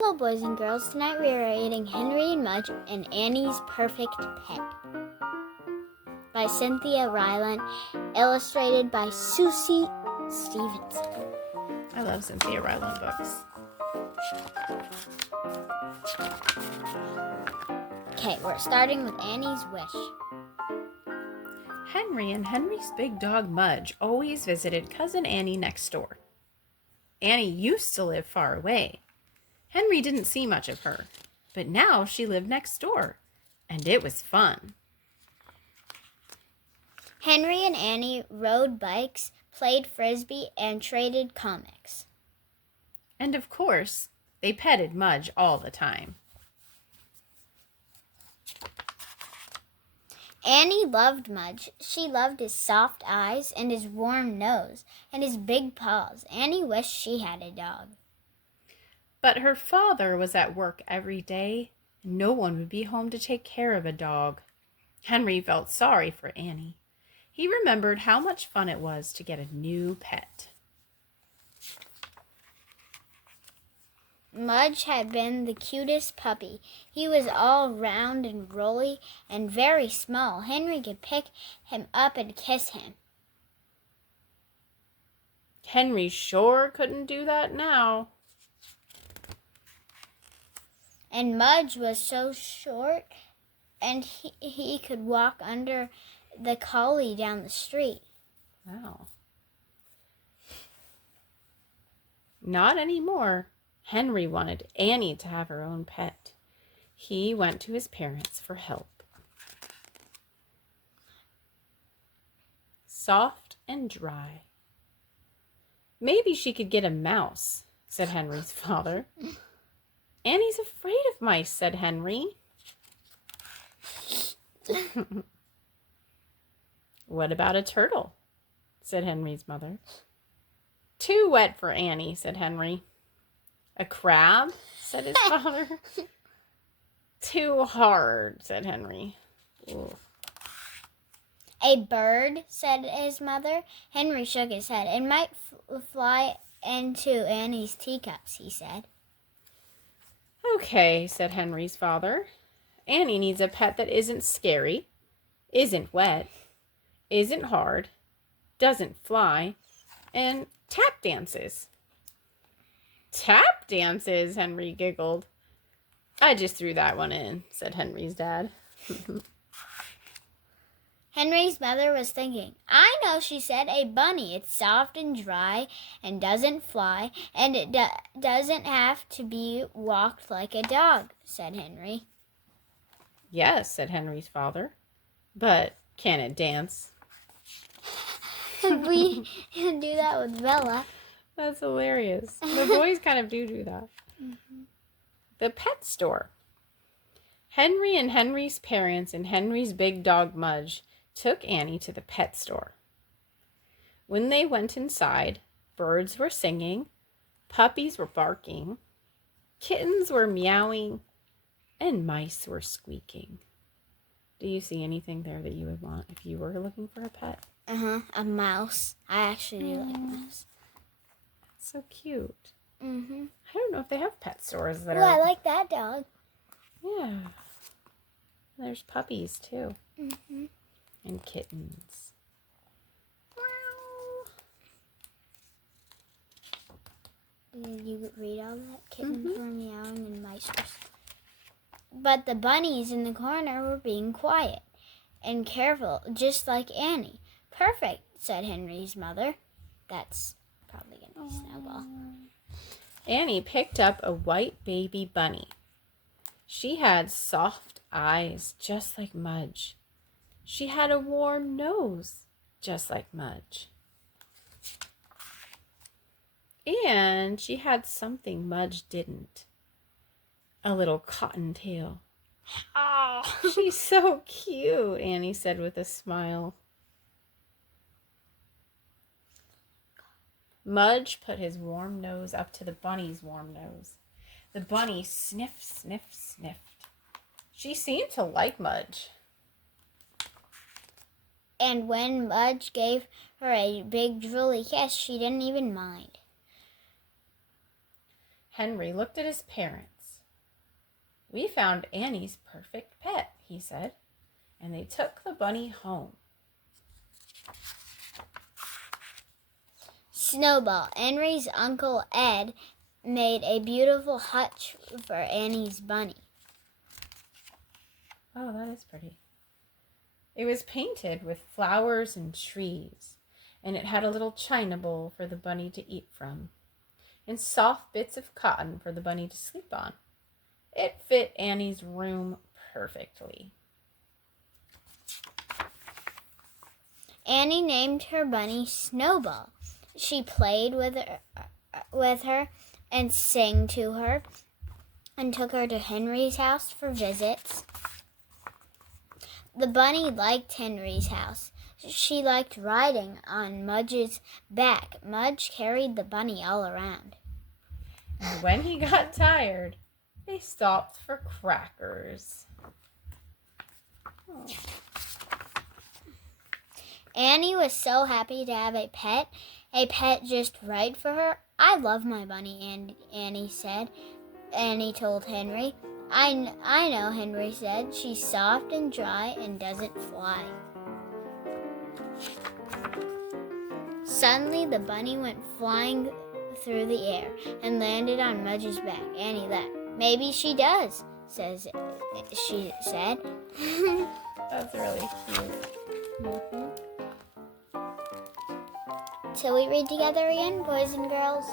Hello, boys and girls. Tonight we are reading Henry and Mudge and Annie's Perfect Pet by Cynthia Ryland, illustrated by Susie Stevenson. I love Cynthia Ryland books. Okay, we're starting with Annie's wish. Henry and Henry's big dog Mudge always visited Cousin Annie next door. Annie used to live far away. Henry didn't see much of her, but now she lived next door, and it was fun. Henry and Annie rode bikes, played frisbee, and traded comics. And of course, they petted Mudge all the time. Annie loved Mudge. She loved his soft eyes and his warm nose and his big paws. Annie wished she had a dog. But her father was at work every day, and no one would be home to take care of a dog. Henry felt sorry for Annie. He remembered how much fun it was to get a new pet. Mudge had been the cutest puppy. He was all round and rolly and very small. Henry could pick him up and kiss him. Henry sure couldn't do that now. And Mudge was so short, and he could walk under the collie down the street. Wow. Not anymore. Henry wanted Annie to have her own pet. He went to his parents for help. Soft and dry. Maybe she could get a mouse, said Henry's father. Annie's afraid of mice, said Henry. What about a turtle? Said Henry's mother. Too wet for Annie, said Henry. A crab? Said his father. Too hard, said Henry. Ooh. A bird, said his mother. Henry shook his head. It might fly into Annie's teacups, he said. Okay, said Henry's father. Annie needs a pet that isn't scary, isn't wet, isn't hard, doesn't fly, and tap dances. Tap dances, Henry giggled. I just threw that one in, said Henry's dad. Henry's mother was thinking. I know, she said, a bunny. It's soft and dry and doesn't fly, and it doesn't have to be walked like a dog, said Henry. Yes, said Henry's father, but can it dance? We can do that with Bella. That's hilarious. The boys kind of do that. Mm-hmm. The pet store. Henry and Henry's parents and Henry's big dog Mudge took Annie to the pet store. When they went inside, birds were singing, puppies were barking, kittens were meowing, and mice were squeaking. Do you see anything there that you would want if you were looking for a pet? A mouse. I actually do like mouse. So cute. Mm-hmm. I don't know if they have pet stores that are... I like that dog. Yeah. There's puppies, too. Mm-hmm. And kittens. Did you read all that? Kittens were meowing and mice were... But the bunnies in the corner were being quiet and careful, just like Annie. Perfect, said Henry's mother. That's probably going to be Snowball. Annie picked up a white baby bunny. She had soft eyes, just like Mudge. She had a warm nose, just like Mudge. And she had something Mudge didn't. A little cottontail. Oh. She's so cute, Annie said with a smile. Mudge put his warm nose up to the bunny's warm nose. The bunny sniffed, sniffed, sniffed. She seemed to like Mudge. And when Mudge gave her a big drooly kiss, she didn't even mind. Henry looked at his parents. "We found Annie's perfect pet," he said, and they took the bunny home. Snowball, Henry's Uncle Ed, made a beautiful hutch for Annie's bunny. Oh, that is pretty. It was painted with flowers and trees, and it had a little china bowl for the bunny to eat from, and soft bits of cotton for the bunny to sleep on. It fit Annie's room perfectly. Annie named her bunny Snowball. She played with her and sang to her and took her to Henry's house for visits. The bunny liked Henry's house. She liked riding on Mudge's back. Mudge carried the bunny all around. And when he got tired, they stopped for crackers. Oh. Annie was so happy to have a pet just right for her. "I love my bunny," Annie said. Annie told Henry. I know," Henry said. "She's soft and dry and doesn't fly." Suddenly, the bunny went flying through the air and landed on Mudge's back. Annie laughed. "Maybe she does," she said. That's really cute. Shall we read together again, boys and girls?